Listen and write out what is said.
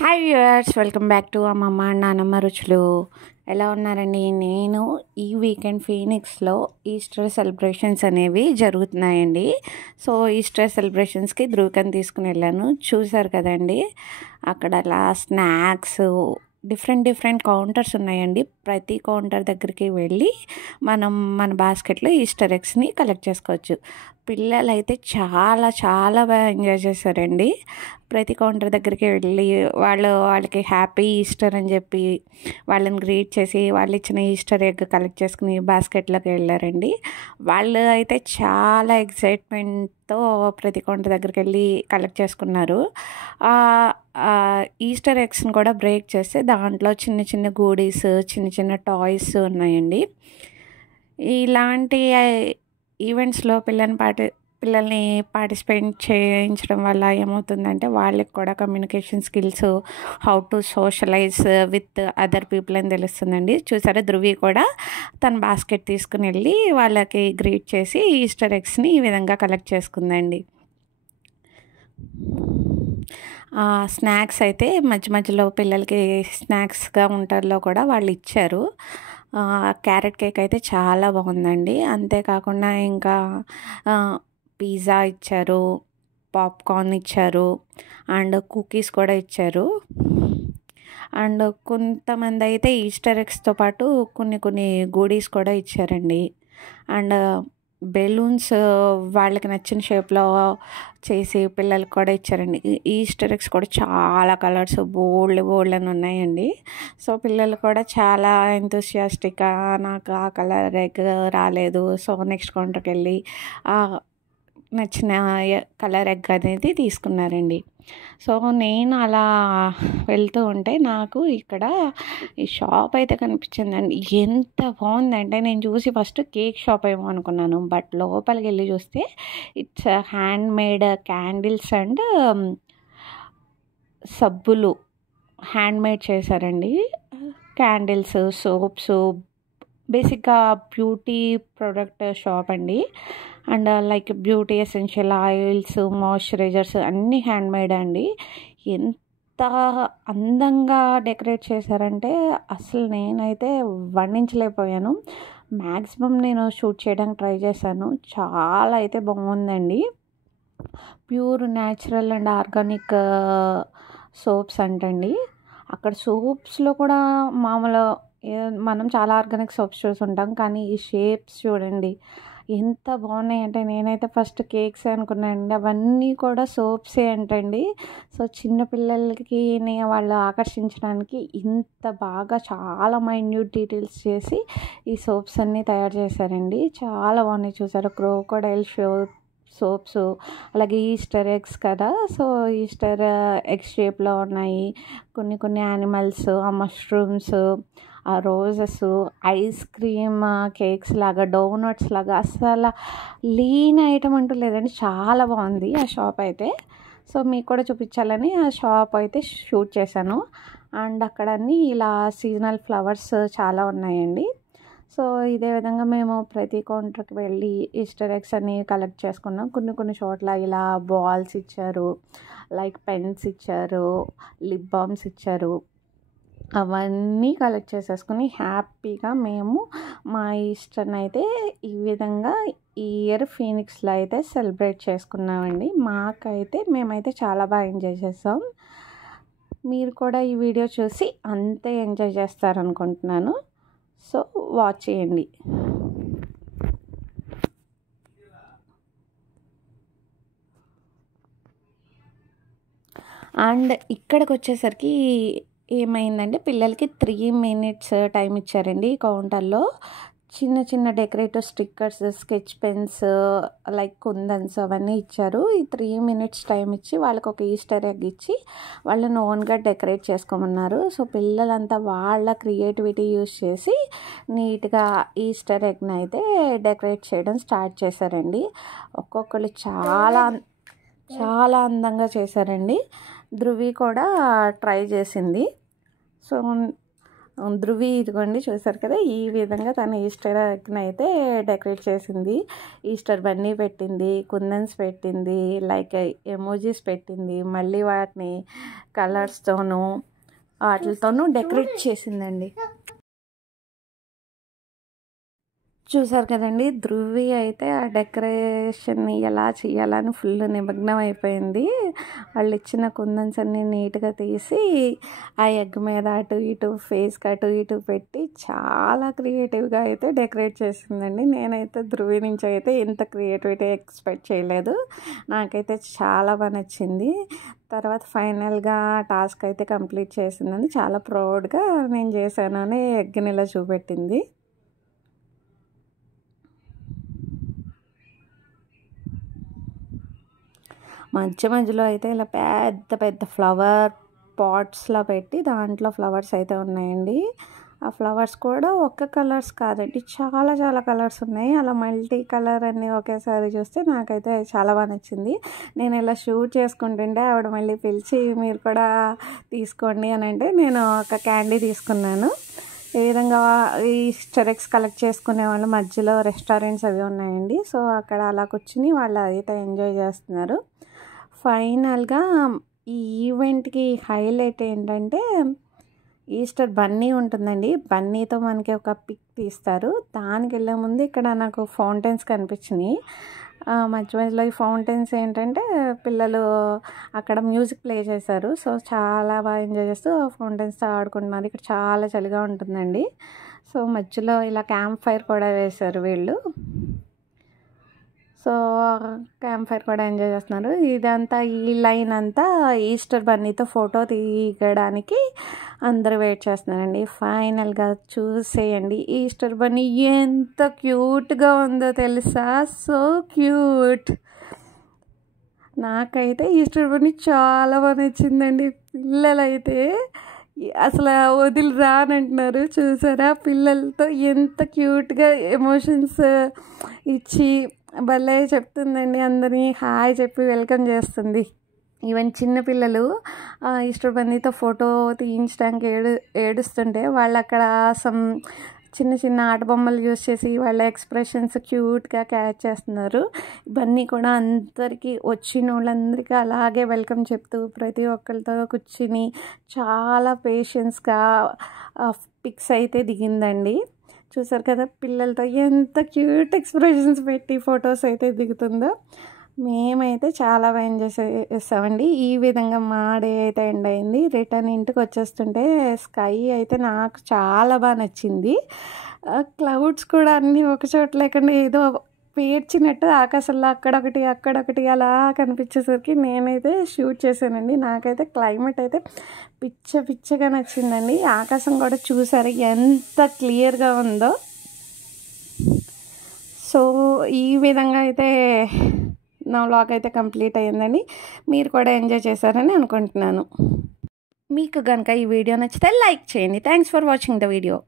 Hi viewers, welcome back to అమ్మమ్మ నానమ్మ రుచులు. ఎలా ఉన్నారండి? నేను ఈ వీకెండ్ ఫీనిక్స్లో ఈస్టర్ సెలబ్రేషన్స్ అనేవి జరుగుతున్నాయండి. సో ఈస్టర్ సెలబ్రేషన్స్కి ధ్రువకని తీసుకుని వెళ్ళాను. చూసారు కదండి, అక్కడ అలా స్నాక్స్ డిఫరెంట్ కౌంటర్స్ ఉన్నాయండి. ప్రతి కౌంటర్ దగ్గరికి వెళ్ళి మన బాస్కెట్లో ఈస్టర్ ఎగ్స్ని కలెక్ట్ చేసుకోవచ్చు. పిల్లలు అయితే చాలా బాగా ఎంజాయ్ చేశారండి. ప్రతి కౌంటర్ దగ్గరికి వెళ్ళి వాళ్ళకి హ్యాపీ ఈస్టర్ అని చెప్పి వాళ్ళని గ్రీట్ చేసి వాళ్ళు ఇచ్చిన ఈస్టర్ ఎగ్ కలెక్ట్ చేసుకుని బాస్కెట్లోకి వెళ్ళారండి. వాళ్ళు అయితే చాలా ఎక్సైట్మెంట్తో ప్రతి కౌంటర్ దగ్గరికి వెళ్ళి కలెక్ట్ చేసుకున్నారు. ఈస్టర్ ఎగ్స్ని కూడా బ్రేక్ చేస్తే దాంట్లో చిన్న గూడీస్, చిన్న టాయ్స్ ఉన్నాయండి. ఇలాంటి ఈవెంట్స్లో పిల్లల్ని పార్టిసిపేట్ చేయించడం వల్ల ఏమవుతుందంటే వాళ్ళకి కూడా communication skills, how to socialise with other people అని తెలుస్తుందండి. చూసారా, ధృవి కూడా తన బాస్కెట్ తీసుకుని వెళ్ళి వాళ్ళకి గ్రీట్ చేసి ఈస్టర్ ఎగ్స్ని ఈ విధంగా కలెక్ట్ చేసుకుందండి. స్నాక్స్ అయితే మధ్యలో పిల్లలకి స్నాక్స్గా ఉంటారులో కూడా వాళ్ళు ఇచ్చారు. క్యారెట్ కేక్ అయితే చాలా బాగుందండి. అంతేకాకుండా ఇంకా పిజ్జా ఇచ్చారు, పాప్కార్న్ ఇచ్చారు, అండ్ కుకీస్ కూడా ఇచ్చారు. అండ్ కొంతమంది అయితే ఈస్టర్ ఎగ్స్తో పాటు కొన్ని గూడీస్ కూడా ఇచ్చారండి. అండ్ బెలూన్స్ వాళ్ళకి నచ్చిన షేప్లో చేసి పిల్లలకి కూడా ఇచ్చారండి. ఈస్టర్ ఎగ్స్ కూడా చాలా కలర్స్ బోల్డ్ అని ఉన్నాయండి. సో పిల్లలు కూడా చాలా ఎంతూసియాస్టిక్గా నాకు ఆ కలర్ ఎగ్ రాలేదు, సో నెక్స్ట్ కౌంటర్కి వెళ్ళి నచ్చిన కలర్ ఎగ్ అనేది తీసుకున్నారండి. సో నేను అలా వెళ్తూ ఉంటే నాకు ఇక్కడ ఈ షాప్ అయితే కనిపించిందండి. ఎంత బాగుందంటే నేను చూసి ఫస్ట్ కేక్ షాప్ ఏమో అనుకున్నాను, బట్ లోపలికి వెళ్ళి చూస్తే it's hand made candles and సబ్బులు హ్యాండ్ మేడ్ చేశారండి. క్యాండిల్స్, సోప్స్, బేసిక్గా బ్యూటీ ప్రోడక్ట్ షాప్ అండి. And like beauty essential oils, moisturisers అన్నీ హ్యాండ్ మేడ్ అండి. ఎంత అందంగా డెకరేట్ చేశారంటే అసలు నేనైతే వర్ణించలేకపోయాను. మ్యాక్సిమం నేను షూట్ చేయడానికి ట్రై చేశాను. చాలా అయితే బాగుందండి. Pure natural and organic soaps అంటండి. అక్కడ సోప్స్లో కూడా మామూలు మనం చాలా ఆర్గానిక్ సోప్స్ చూసుంటాం, కానీ ఈ షేప్స్ చూడండి ఎంత బాగున్నాయి అంటే నేనైతే ఫస్ట్ కేక్స్ అనుకున్నానండి. అవన్నీ కూడా సోప్సే అంటండి. సో చిన్నపిల్లలకి వాళ్ళు ఆకర్షించడానికి ఇంత బాగా చాలా మైన్యూట్ డీటెయిల్స్ చేసి ఈ సోప్స్ అన్నీ తయారు చేశారండి. చాలా బాగున్నాయి. చూసారు, క్రోకోడైల్ సోప్స్, అలాగే ఈస్టర్ ఎగ్స్ కదా, సో ఈస్టర్ ఎగ్స్ షేప్లో ఉన్నాయి. కొన్ని యానిమల్స్, ఆ మష్రూమ్స్, ఆ రోజెస్, ఐస్ క్రీమ్ కేక్స్ లాగా, డోనట్స్ లాగా అసలు లీన్ ఐటమ్ అంటూ లేదండి. చాలా బాగుంది ఆ షాప్ అయితే. సో మీకు కూడా చూపించాలని ఆ షాప్ అయితే షూట్ చేశాను. అండ్ అక్కడ అన్నీ ఇలా సీజనల్ ఫ్లవర్స్ చాలా ఉన్నాయండి. సో ఇదే విధంగా మేము ప్రతి కౌంటర్కి వెళ్ళి ఈస్టర్ ఎగ్స్ అన్ని కలెక్ట్ చేసుకున్నాం. కొన్ని చోట్ల ఇలా బాల్స్ ఇచ్చారు, లైక్ పెన్స్ ఇచ్చారు, లిప్ బామ్స్ ఇచ్చారు. అవన్నీ కలెక్ట్ చేసేసుకుని హ్యాపీగా మేము మా ఈస్టర్ని అయితే ఈ విధంగా ఈ ఇయర్ ఫీనిక్స్లో అయితే సెలబ్రేట్ చేసుకున్నామండి. మేమైతే చాలా బాగా ఎంజాయ్ చేసాం. మీరు కూడా ఈ వీడియో చూసి అంతే ఎంజాయ్ చేస్తారనుకుంటున్నాను. సో వాచ్ చేయండి. అండ్ ఇక్కడికి వచ్చేసరికి ఏమైందంటే పిల్లలకి 3 minutes టైం ఇచ్చారండి. కౌంటర్లో చిన్న decorative stickers, sketch pens, like kundans అవన్నీ ఇచ్చారు. ఈ 3 minutes టైం ఇచ్చి వాళ్ళకి ఒక ఈస్టర్ ఎగ్ ఇచ్చి వాళ్ళని ఓన్గా డెకరేట్ చేసుకోమన్నారు. సో పిల్లలంతా వాళ్ళ క్రియేటివిటీ యూజ్ చేసి నీట్గా ఈస్టర్ ఎగ్ని అయితే డెకరేట్ చేయడం స్టార్ట్ చేశారండి. ఒక్కొక్కరు చాలా అందంగా చేశారండి. ధృవి కూడా ట్రై చేసింది. సో ధృవి ఇదిగోండి చూసారు కదా, ఈ విధంగా తను ఈస్టర్ ఎగ్ని అయితే డెకరేట్ చేసింది. ఈస్టర్ బన్నీ పెట్టింది, కుందన్స్ పెట్టింది, లైక్ ఎమోజీస్ పెట్టింది, మళ్ళీ వాటిని కలర్స్తోనూ వాటితోనూ డెకరేట్ చేసిందండి. చూసారు కదండి, ధృవి అయితే ఆ డెకరేషన్ని ఎలా చేయాలని ఫుల్ నిమగ్నం అయిపోయింది. వాళ్ళు ఇచ్చిన కుందన్స్ అన్నీ నీట్గా తీసి ఆ ఎగ్ మీద అటు ఇటు ఫేస్కి అటు ఇటు పెట్టి చాలా క్రియేటివ్గా అయితే డెకరేట్ చేసిందండి. నేనైతే ధృవి నుంచి అయితే ఇంత క్రియేటివిటీ ఎక్స్పెక్ట్ చేయలేదు. నాకైతే చాలా బాగా నచ్చింది. తర్వాత ఫైనల్గా టాస్క్ అయితే కంప్లీట్ చేసిందని చాలా ప్రౌడ్గా నేను చేశాను అని ఎగ్ని ఇలా చూపెట్టింది. మధ్యలో అయితే ఇలా పెద్ద పెద్ద ఫ్లవర్ పాట్స్లా పెట్టి దాంట్లో ఫ్లవర్స్ అయితే ఉన్నాయండి. ఆ ఫ్లవర్స్ కూడా ఒక్క కలర్స్ కాదండి, చాలా చాలా కలర్స్ ఉన్నాయి. అలా మల్టీ కలర్ అన్నీ ఒకేసారి చూస్తే నాకైతే చాలా బాగా నచ్చింది. నేను ఇలా షూట్ చేసుకుంటుంటే ఆవిడ మళ్ళీ పిలిచి మీరు కూడా తీసుకోండి అని అంటే నేను ఒక క్యాండీ తీసుకున్నాను. ఈ విధంగా ఈ ఈస్టర్ ఎగ్స్ కలెక్ట్ చేసుకునే వాళ్ళు మధ్యలో రెస్టారెంట్స్ అవి ఉన్నాయండి. సో అక్కడ అలా కూర్చుని వాళ్ళు అయితే ఎంజాయ్ చేస్తున్నారు. ఫైనల్గా ఈ ఈవెంట్కి హైలైట్ ఏంటంటే ఈస్టర్ బన్నీ ఉంటుందండి. బన్నీతో మనకి ఒక పిక్ తీస్తారు. దానికి వెళ్ళే ముందు ఇక్కడ నాకు ఫౌంటైన్స్ కనిపించినాయి. మధ్యలో ఈ ఫౌంటైన్స్ ఏంటంటే పిల్లలు అక్కడ మ్యూజిక్ ప్లే చేశారు. సో చాలా బాగా ఎంజాయ్ చేస్తూ ఫౌంటైన్స్తో ఆడుకుంటున్నారు. ఇక్కడ చాలా చలిగా ఉంటుందండి. సో మధ్యలో ఇలా క్యాంప్ ఫైర్ కూడా వేశారు వీళ్ళు. సో క్యాంప్ ఫైర్ కూడా ఎంజాయ్ చేస్తున్నారు. ఇదంతా ఈ లైన్ అంతా ఈస్టర్ బన్నీతో ఫోటో తీయడానికి అందరూ వెయిట్ చేస్తున్నారండి. ఫైనల్గా చూసేయండి, ఈస్టర్ బన్నీ ఎంత క్యూట్గా ఉందో తెలుసా, సో క్యూట్. నాకైతే ఈస్టర్ బన్నీ చాలా బాగా నచ్చిందండి. పిల్లలైతే అసలు వదిలి రానంటున్నారు. చూసారా, పిల్లలతో ఎంత క్యూట్గా ఎమోషన్స్ ఇచ్చి భలే చెప్తుందండి. అందరినీ హాయ్ చెప్పి వెల్కమ్ చేస్తుంది. ఈవెన్ చిన్నపిల్లలు ఈస్టర్ బన్నీతో ఫోటో తీయించడానికి ఏడుస్తుంటే వాళ్ళు అక్కడ సమ్ చిన్న చిన్న ఆట బొమ్మలు యూజ్ చేసి వాళ్ళ ఎక్స్ప్రెషన్స్ క్యూట్గా క్యాచ్ చేస్తున్నారు. బన్నీ కూడా అందరికీ వచ్చిన వాళ్ళందరికీ అలాగే వెల్కమ్ చెప్తూ ప్రతి ఒక్కరితో కూర్చుని చాలా పేషెన్స్గా పిక్స్ అయితే దిగిందండి. చూసారు కదా, పిల్లలతో ఎంత క్యూట్ ఎక్స్ప్రెషన్స్ పెట్టి ఫొటోస్ అయితే దిగుతుందో. మేమైతే చాలా బాగా ఎంజాయ్ చేసామండి. ఈ విధంగా మా డే అయితే ఎండ్ అయింది. రిటర్న్ ఇంటికి వచ్చేస్తుంటే స్కై అయితే నాకు చాలా బాగా నచ్చింది. క్లౌడ్స్ కూడా అన్నీ ఒక చోట లేకుండా ఏదో పేర్చినట్టు ఆకాశంలో అక్కడొకటి అలా కనిపించేసరికి నేనైతే షూట్ చేశానండి. నాకైతే క్లైమేట్ అయితే పిచ్చగా నచ్చిందండి. ఆకాశం కూడా చూసారు ఎంత క్లియర్గా ఉందో. సో ఈ విధంగా అయితే నా వ్లాగ్ అయితే కంప్లీట్ అయ్యిందండి. మీరు కూడా ఎంజాయ్ చేశారని అనుకుంటున్నాను. మీకు కనుక ఈ వీడియో నచ్చితే లైక్ చేయండి. Thanks for watching the video.